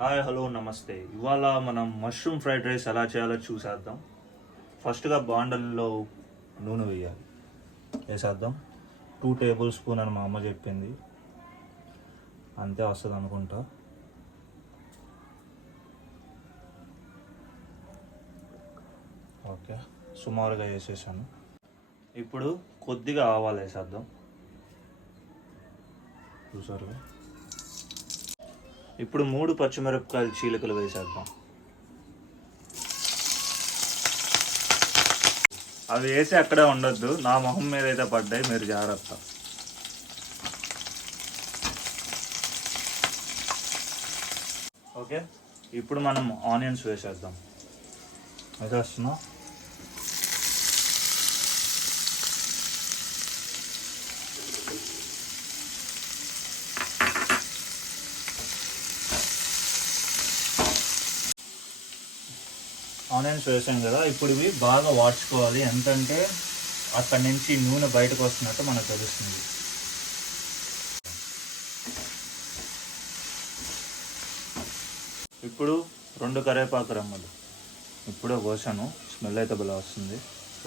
Hi hello నమస్తే. ఇవాళ మనం మష్రూమ్ ఫ్రైడ్ రైస్ ఎలా చేయాలో చూసేద్దాం. ఫస్ట్గా బాండల్లో నూనె వేయాలి. వేసేద్దాం. టూ టేబుల్ స్పూన్ అని మా అమ్మ చెప్పింది. అంతే వస్తుంది అనుకుంటా. ఓకే. సుమారుగా వేసేసాను. ఇప్పుడు కొద్దిగా ఆవాలు వేసేద్దాం. చూసారుగా? ఇప్పుడు మూడు పచ్చిమిరపకాయలు చీలికలు వేసేద్దాం. అవి వేసి అక్కడే ఉండొద్దు. నా మొహం మీద అయితే పడ్డాయి. మీరు జాగ్రత్త. ఓకే? ఇప్పుడు మనం ఆనియన్స్ వేసేద్దాం. వేసేస్తున్నాం ఆనియన్స్ వేసాం కదా ఇప్పుడు ఇవి బాగా వాడ్చుకోవాలి ఎంతంటే అక్కడి నుంచి నూనె బయటకు వస్తున్నట్టు మనకు తెలుస్తుంది. ఇప్పుడు రెండు కరేపాకు రెమ్మలు. ఇప్పుడే కోసాను స్మెల్ అయితే బలా వస్తుంది.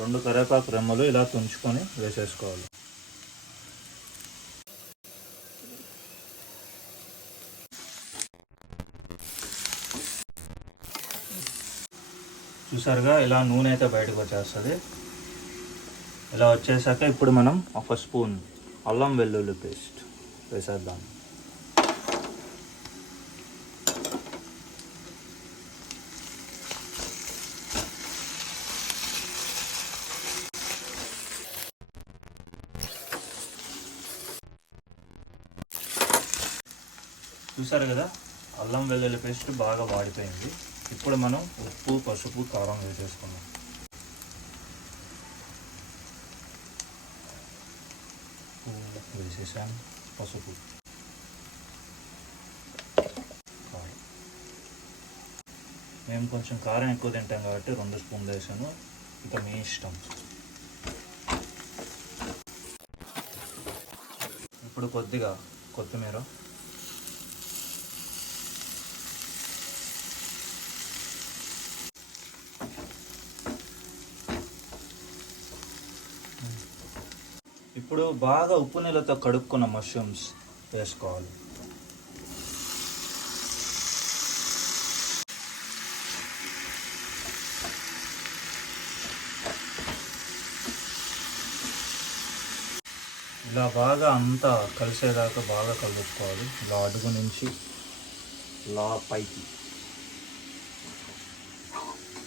రెండు కరేపాకు రెమ్మలు ఇలా తుంచుకొని వేసేసుకోవాలి. చూసారుగా ఇలా నూనె అయితే బయటకు వచ్చేస్తుంది. ఇలా వచ్చేసాక ఇప్పుడు మనం ఒక స్పూన్ అల్లం వెల్లుల్లి పేస్ట్ వేసేద్దాం. చూసారు కదా అల్లం వెల్లుల్లి పేస్ట్ బాగా వాడిపోయింది. ఇప్పుడు మనం ఉప్పు పసుపు కారం వేసేసుకున్నాం ఉప్పు వేసేసాను పసుపు. కారం. మేము కొంచెం కారం ఎక్కువ తింటాం కాబట్టి రెండు స్పూన్లు వేసాను. ఇక మీ ఇష్టం. ఇప్పుడు కొద్దిగా కొత్తిమీర. ఇప్పుడు బాగా ఉప్పు నీళ్ళతో కడుక్కున్న మష్రూమ్స్ వేసుకోవాలి ఇలా బాగా అంతా కలిసేదాకా బాగా కలుపుకోవాలి. ఇలా అడుగు నుంచి ఇలా పైకి.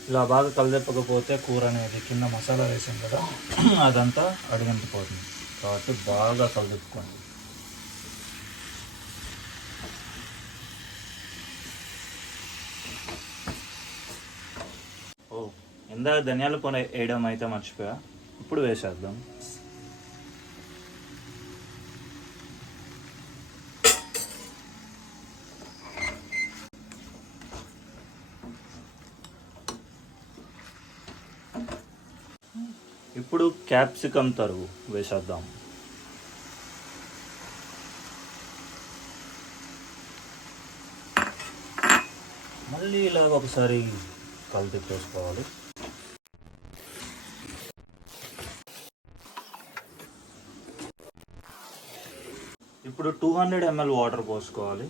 ఇలా బాగా కలిదెప్పకపోతే కూర అనేది కింద మసాలా వేసాం కదా అదంతా అడుగంటిపోతుంది కాబట్టి బాగా కలుపుకోండి ఓ ఇందాక ధనియాల పొడి వేయడం అయితే మర్చిపోయా? ఇప్పుడు వేసేద్దాం. ఇప్పుడు క్యాప్సికమ్ తరుగు వేసేద్దాం. మళ్ళీ ఇలాగ ఒకసారి కలిపి తిప్పేసుకోవాలి ఇప్పుడు టూ హండ్రెడ్ ఎంఎల్ వాటర్ పోసుకోవాలి.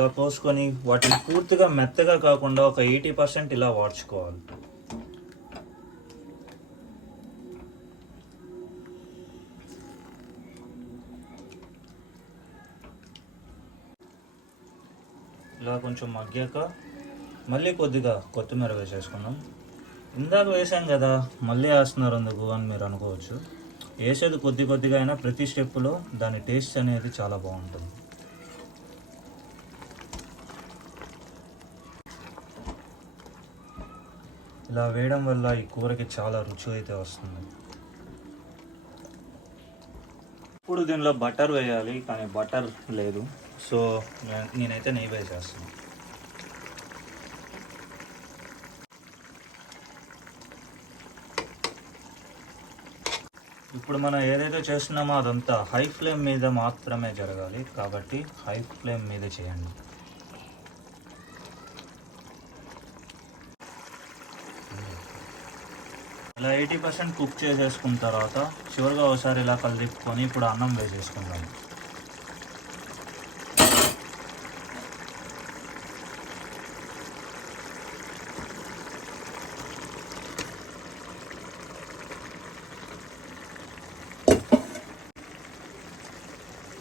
ఇలా పోసుకొని వాటిని పూర్తిగా మెత్తగా కాకుండా ఒక ఎయిటీ పర్సెంట్ ఇలా వాడ్చుకోవాలి. ఇలా కొంచెం మగ్గాక మళ్ళీ కొద్దిగా కొత్తిమీర వేసేసుకున్నాం ఇందాక వేసాం కదా మళ్ళీ వేస్తున్నారు అందుకు అని మీరు అనుకోవచ్చు. వేసేది కొద్ది కొద్దిగా అయినా ప్రతి స్టెప్పులో దాని టేస్ట్ అనేది చాలా బాగుంటుంది. ఇలా వేయడం వల్ల ఈ కూరకి చాలా రుచి అయితే వస్తుంది. ఇప్పుడు దీనిలో బటర్ వేయాలి కానీ బటర్ లేదు. సో నేనైతే నెయ్యి వేసేస్తాను ఇప్పుడు మనం ఏదైతే చేస్తున్నామో అదంతా హై ఫ్లేమ్ మీద మాత్రమే జరగాలి. కాబట్టి హై ఫ్లేమ్ మీద చేయండి. ఇలా ఎయిటీ పర్సెంట్ కుక్ చేసేసుకున్న తర్వాత చివరిగా ఒకసారి ఇలా కలిపుకొని ఇప్పుడు అన్నం వేసేసుకుందాం.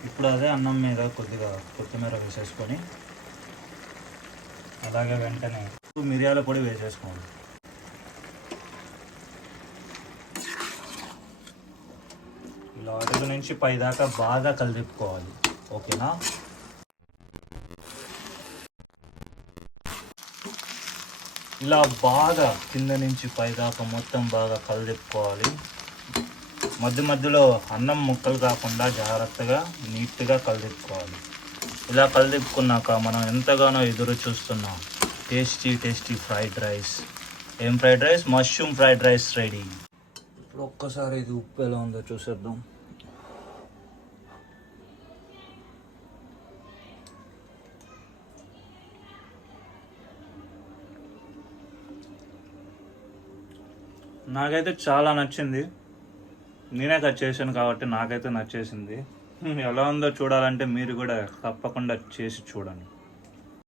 ఇప్పుడు అదే అన్నం మీద కొద్దిగా కొత్తిమీర వేసేసుకొని అలాగే వెంటనే మిరియాల పొడి వేసేసుకోండి ఇలా అడుగు నుంచి పై దాకా బాగా కలిపుకోవాలి ఓకేనా? ఇలా బాగా కింద నుంచి పైదాకా మొత్తం బాగా కలిపుకోవాలి మధ్య మధ్యలో అన్నం ముక్కలు కాకుండా జాగ్రత్తగా నీట్గా కలిపుకోవాలి ఇలా కలిపుకున్నాక మనం ఎంతగానో ఎదురు చూస్తున్నాం. Tasty tasty fried rice. ఏం fried rice? Mushroom fried rice ready. ఇప్పుడు ఒక్కసారి ఇది ఉప్పు ఎలా ఉందో చూసేద్దాం. నాకైతే చాలా నచ్చింది. నేనే కట్ చేశాను కాబట్టి నాకైతే నచ్చేసింది. ఎలా ఉందో చూడాలంటే మీరు కూడా తప్పకుండా చేసి చూడండి.